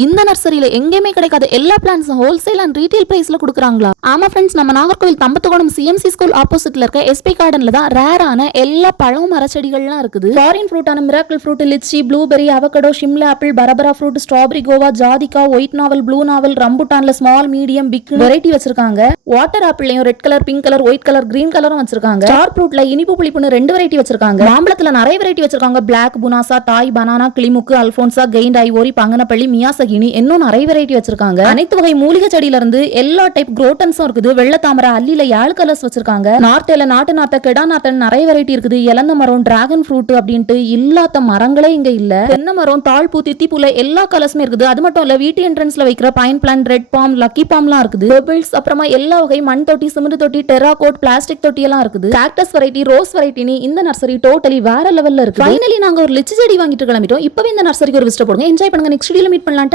இந்த நர்சரியில எங்கேயுமே கிடைக்காத எல்லா பிளான்ட்ஸும் ஹோல்சேல் அண்ட் ரீட்டைல் பிரைஸ்ல கொடுக்குறாங்களா? ஆமா ஃப்ரெண்ட்ஸ், நம்ம நாகர்கோவில் தம்பத்துக்கோணம் சிஎம்சி ஸ்கூல் ஆப்போசிட்ல இருக்க எஸ்பி கார்டன்ல தான் ரேரான எல்லா பழம் மரச்செடிகள்லாம் இருக்குது. Foreign ஃப்ரூட்டான miracle fruit, lychee, blueberry, அவகடோ, Shimla apple, பரபரா fruit, strawberry, Goa, Jathika, white நாவல், ப்ளூ நாவல், ரம்புட்டான்ல ஸ்மால், மீடியம், பிக் வெரைட்டி வச்சிருக்காங்க. Water ஆப்பிள்லயும் red colour, pink colour, white colour, green கலரும் வச்சிருக்காங்க. ஸ்டார் ஃப்ரூட்ல இனிப்பு புளிப்புன்னு 2 வெரைட்டி வச்சிருக்காங்க. மாம்பழத்துல நிறைய வெரைட்டி வச்சிருக்காங்க. பிளாக், புனாசா, தாய், பனானா, கிளிமுக்கு, அல்போன்சா, கெயிண்ட், ஐவோரி, பங்கனப்பள்ளி, மியாசகினி, இன்னும் நிறைய வெரைட்டி வச்சிருக்காங்க. அனைத்து வகை மூலிகை செடியில இருந்து எல்லா டைப் குரோட்டன்ஸும் இருக்குது. வெள்ளை தாமரை, அல்லில 7 கலர்ஸ் வச்சிருக்காங்க. நார்த்தேல நாட்டு நாத்த, கெடா நாத்தன் நிறைய வெரைட்டி இருக்குது. இலந்த மரம், டிராகன் ஃப்ரூட் அப்படின்ட்டு இல்லாத மரங்களே இங்க இல்ல. தென்னை மரம், தாழ்பூ, தித்திப்பூல எல்லா கலர்ஸுமே இருக்குது. அது மட்டும் இல்ல, வீட்டு என்ட்ரன்ஸ்ல வைக்கிற pine plant, red bomb, lucky பாம்லாம் இருக்குது. பெபிள்ஸ், அப்புறமா எல்லா வகை மண் தொட்டி, சிமெண்ட் தொட்டி, டெராகோட், பிளாஸ்டிக் தொட்டி எல்லாம் இருக்குது. காக்டஸ் வெரைட்டி, ரோஸ் வெரைட்டின்னு இந்த நர்சரி டோட்டலி வேற லெவல்ல இருக்கு. ஃபைனலி நாங்க ஒரு லிச்சி செடி வாங்கிட்டு கிளம்பிட்டோம். இப்பவே இந்த நர்சரிக்கு ஒரு விசிட் போடுங்க. என்ஜாய் பண்ணுங்க. நெக்ஸ்ட் வீடியோல மீட் பண்ணலாம்.